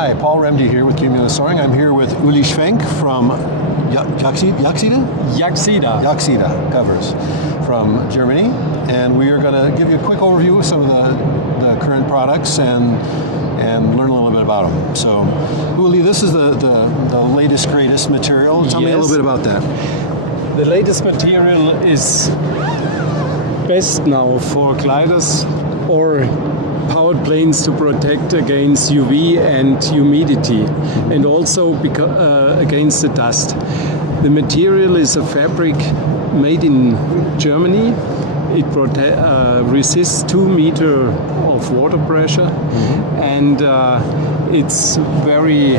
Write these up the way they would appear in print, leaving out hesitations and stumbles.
Hi, Paul Remde here with Cumulus Soaring. I'm here with Uli Schwenk from Jaxida? Jaxida covers from Germany. And we are going to give you a quick overview of some of the current products and learn a little bit about them. So, Uli, this is the latest, greatest material. Tell me a little bit about that. The latest material is best now for gliders or powered planes to protect against UV and humidity, and also against the dust. The material is a fabric made in Germany. It resists 2 meters of water pressure, and it's very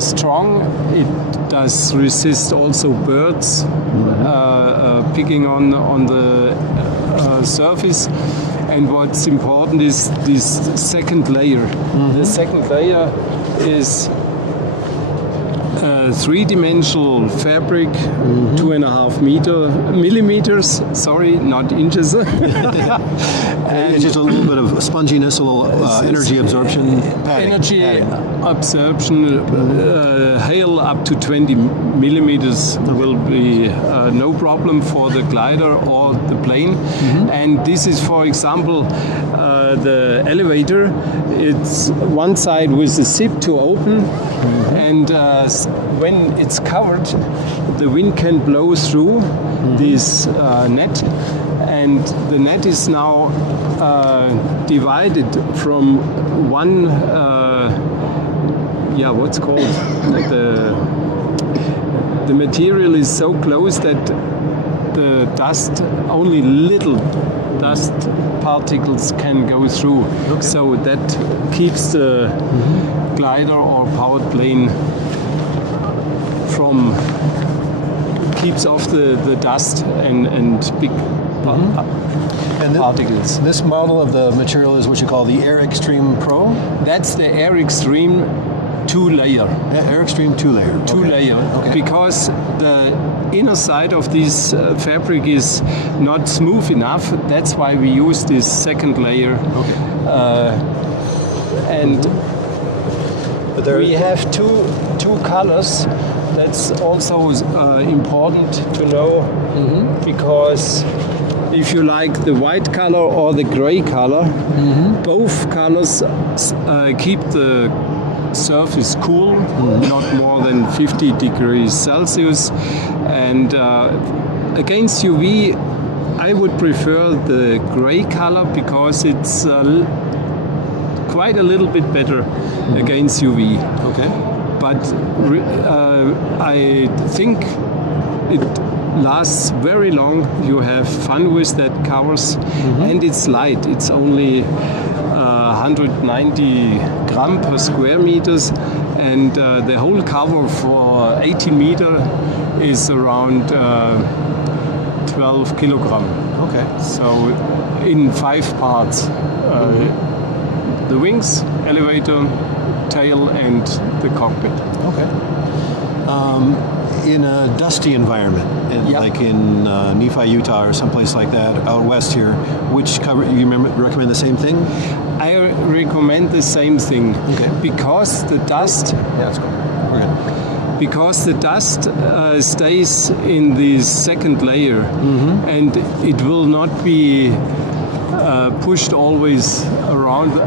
strong. It does resist also birds picking on the surface. And what's important is this second layer. The second layer is a three-dimensional fabric, 2.5 millimeters. Sorry, not inches. And it's just a little bit of sponginess, a little energy absorption. Padding. Absorption. Hail up to 20 millimeters will be no problem for the glider or the plane. And this is, for example, the elevator. It's one side with a zip to open, and when it's covered, the wind can blow through this net, and the net is now divided from one, what's called the material is so close that the dust, only little dust particles can go through. So that keeps the glider or powered plane keeps off the dust and big particles. This model of the material is what you call the Air Extreme Pro? That's the Air Extreme 2-layer. Air Extreme 2-layer. Two-layer. Okay. Because the inner side of this fabric is not smooth enough. That's why we use this second layer. And we have two colors. That's also important to know, because if you like the white color or the gray color, both colors keep the surface cool, not more than 50 degrees Celsius. And against UV, I would prefer the gray color because it's quite a little bit better against UV. But I think it lasts very long. You have fun with that covers, and it's light. It's only 190 gram per square meters, and the whole cover for 80 meter is around 12 kilogram. So in 5 parts: the wings, elevator, tail, and the cockpit. In a dusty environment, like in Nephi, Utah, or someplace like that, out west here, which cover you recommend the same thing? I recommend the same thing because the dust. Because the dust stays in the second layer, and it will not be pushed always around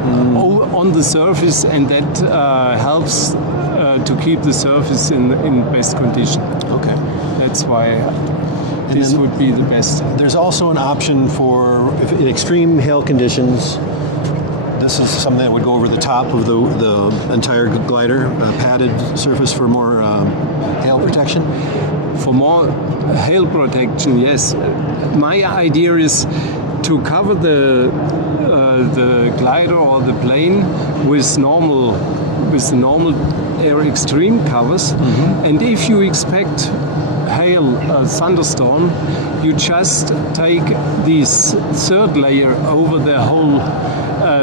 on the surface, and that helps to keep the surface in best condition. That's why this would be the best. There's also an option for, if in extreme hail conditions, this is something that would go over the top of the entire glider, padded surface for more hail protection? For more hail protection, yes. My idea is to cover the glider or the plane with normal Air Extreme covers, and if you expect hail, thunderstorm, you just take this third layer over the whole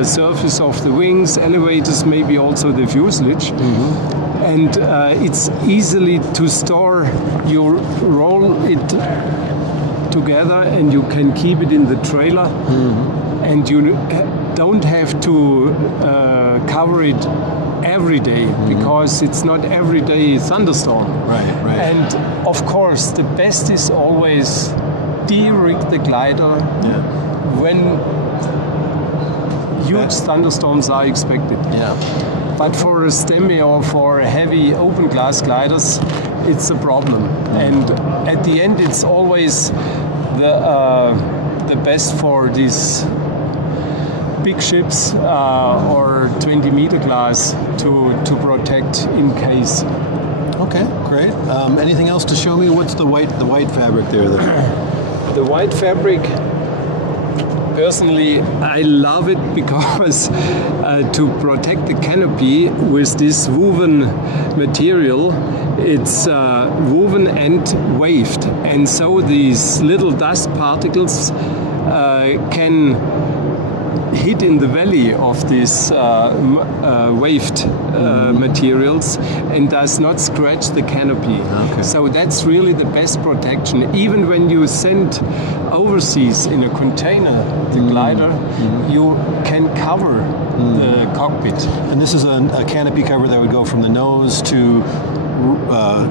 surface of the wings, elevators, maybe also the fuselage, and it's easily to store. You roll it together and you can keep it in the trailer, and you don't have to cover it every day because it's not every day thunderstorm. Right, right. And of course, the best is always de-rig the glider when huge thunderstorms are expected. Yeah. But for a STEMI or for heavy open glass gliders, it's a problem. And at the end, it's always the best for these big ships or 20-meter class to protect in case. Okay, great. Anything else to show me? What's the white fabric there? The white fabric, personally, I love it because to protect the canopy with this woven material, it's woven and waved, and so these little dust particles can hit in the valley of these waved materials and does not scratch the canopy. Okay. So that's really the best protection. Even when you send overseas in a container the glider, you can cover the cockpit. And this is a canopy cover that would go from the nose to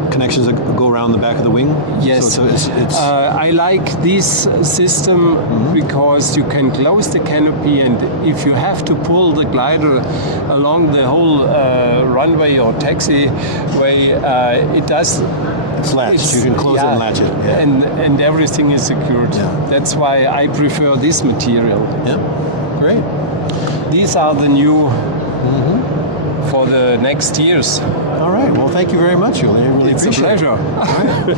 connections that go around the back of the wing? Yes. So it's I like this system because you can close the canopy, and if you have to pull the glider along the whole runway or taxiway, it does. it's latched. You can close it and latch it. Yeah. And everything is secured. Yeah. That's why I prefer this material. Yeah. Great. These are the new for the next years. All right. Well, thank you very much, Uli. I really It's a appreciate it. pleasure.